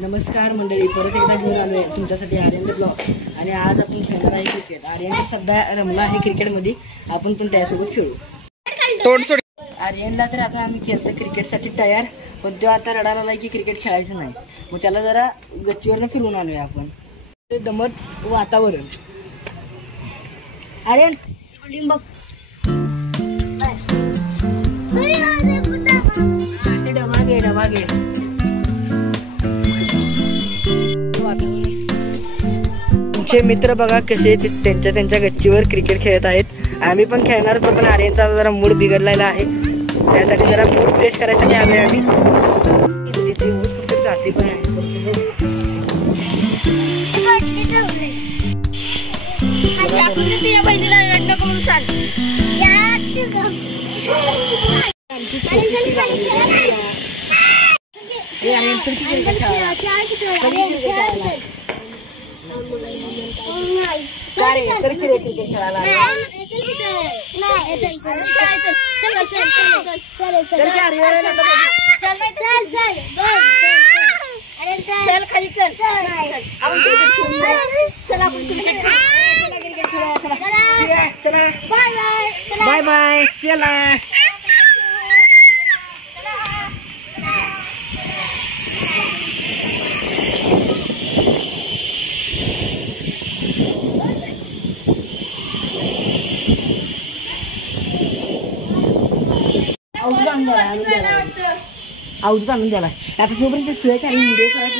नमस्कार मंडळी, परत एकदा घेऊन आलोय तुमच्यासाठी आर्यन ब्लॉग. आणि आज आपण खेळणार आहे क्रिकेट. आर्यन सध्या रमला आहे क्रिकेटमध्ये, आपण पण त्यासोबत खेळू. आर्यनला तर आता आम्ही खेळतो क्रिकेटसाठी तयार, पण तो आता रडायला लागला की क्रिकेट खेळायचं नाही. मग त्याला जरा गच्चीवरनं फिरवून आणूया आपण. दमट वातावरण. आर्यन बघ, डबा घे. तुमचे मित्र बघा कसे त्यांच्या गच्चीवर क्रिकेट खेळत आहेत. आम्ही पण खेळणार होतो, पण आर्यनचा जरा मूड बिघडलेला आहे. त्यासाठी जरा मूड फ्रेश करायसाठी आलोय आम्ही. जाती पण आहे. Bye bye. चला आवडून आणून द्याला. आता तोपर्यंत खेळायचा आणि व्हिडिओ करायला.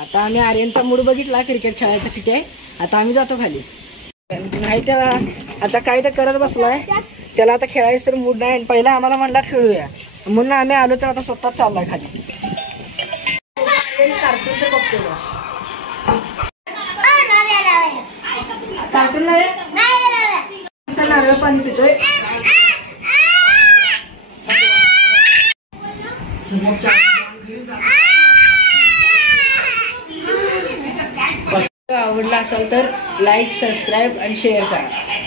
आता आम्ही आर्यनचा मूड बघितला क्रिकेट खेळायचा. ठीक आहे, आता आम्ही जातो खाली. नाही त्याला आता काय तर करत बसलाय. त्याला आता खेळायचं तर मूड नाही. पहिला आम्हाला म्हणला खेळूया, म्हणून आम्ही आलो तर आता स्वतःच चाललाय खाली. कार्टून तर बघतो. कार्टून नारळ पाणी पितोय. आवडला असेल तर लाईक, सबस्क्राईब आणि शेअर करा.